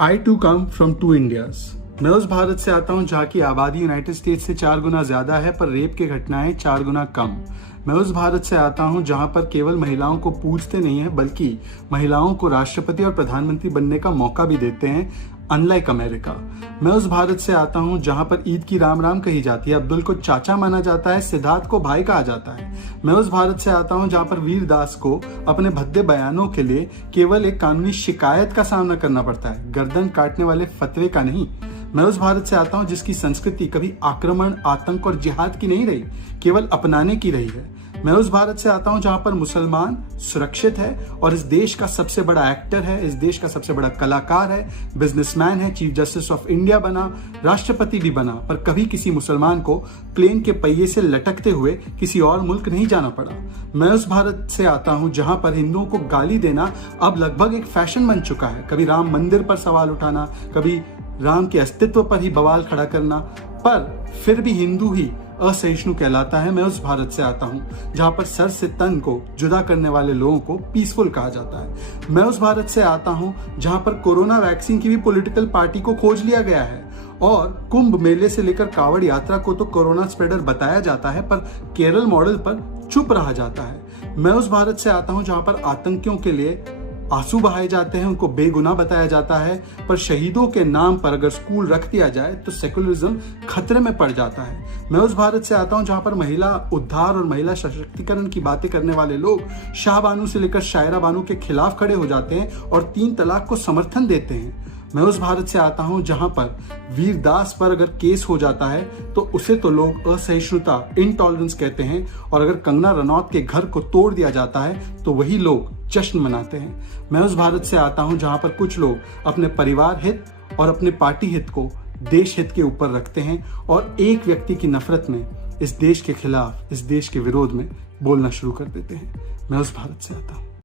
I to come from two Indias. मैं उस भारत से आता हूँ जहाँ की आबादी यूनाइटेड स्टेट्स से 4 गुना ज्यादा है पर रेप की घटनाएं 4 गुना कम। मैं उस भारत से आता हूँ जहाँ पर केवल महिलाओं को पूछते नहीं है बल्कि महिलाओं को राष्ट्रपति और प्रधानमंत्री बनने का मौका भी देते हैं, अनलाइक अमेरिका। मैं उस भारत से आता हूँ जहाँ पर ईद की राम राम कही जाती है, अब्दुल को चाचा माना जाता है, सिद्धार्थ को भाई कहा जाता है। मैं उस भारत से आता हूँ जहाँ पर वीर दास को अपने भद्दे बयानों के लिए केवल एक कानूनी शिकायत का सामना करना पड़ता है, गर्दन काटने वाले फतवे का नहीं। मैं उस भारत से आता हूँ जिसकी संस्कृति कभी आक्रमण, आतंक और जिहाद की नहीं रही, केवल अपनाने की रही है। मैं उस भारत से आता हूँ जहाँ पर मुसलमान सुरक्षित है और इस देश का सबसे बड़ा एक्टर है, इस देश का सबसे बड़ा कलाकार है, बिजनेसमैन है, चीफ जस्टिस ऑफ इंडिया बना, राष्ट्रपति भी बना, पर कभी किसी मुसलमान को प्लेन के पहिए से लटकते हुए किसी और मुल्क नहीं जाना पड़ा। मैं उस भारत से आता हूँ जहाँ पर हिंदुओं को गाली देना अब लगभग एक फैशन बन चुका है, कभी राम मंदिर पर सवाल उठाना, कभी राम के अस्तित्व पर ही बवाल खड़ा करना, पर फिर भी हिंदू ही असहिष्णु कहलाता है। मैं उस भारत से आता हूँ जहाँ पर सर से तन को जुदा करने वाले लोगों को पीसफुल कहा जाता है। मैं उस भारत से आता हूँ जहाँ पर कोरोना वैक्सीन की भी पॉलिटिकल पार्टी को खोज लिया गया है और कुंभ मेले से लेकर कावड़ यात्रा को तो कोरोना स्प्रेडर बताया जाता है पर केरल मॉडल पर चुप रहा जाता है। मैं उस भारत से आता हूँ जहाँ पर आतंकियों के लिए आंसू बहाए जाते हैं, उनको बेगुनाह बताया जाता है, पर शहीदों के नाम पर अगर स्कूल रख दिया जाए तो सेकुलरिज्म खतरे में पड़ जाता है। मैं उस भारत से आता हूं जहां पर महिला उद्धार और महिला सशक्तिकरण की बातें करने वाले लोग शाहबानू से लेकर शायरा बानू के खिलाफ खड़े हो जाते हैं और 3 तलाक को समर्थन देते हैं। मैं उस भारत से आता हूं जहां पर वीर दास पर अगर केस हो जाता है तो उसे तो लोग असहिष्णुता, इंटॉलरेंस कहते हैं, और अगर कंगना रनौत के घर को तोड़ दिया जाता है तो वही लोग जश्न मनाते हैं। मैं उस भारत से आता हूं जहां पर कुछ लोग अपने परिवार हित और अपने पार्टी हित को देश हित के ऊपर रखते हैं और एक व्यक्ति की नफरत में इस देश के खिलाफ, इस देश के विरोध में बोलना शुरू कर देते हैं। मैं उस भारत से आता हूं।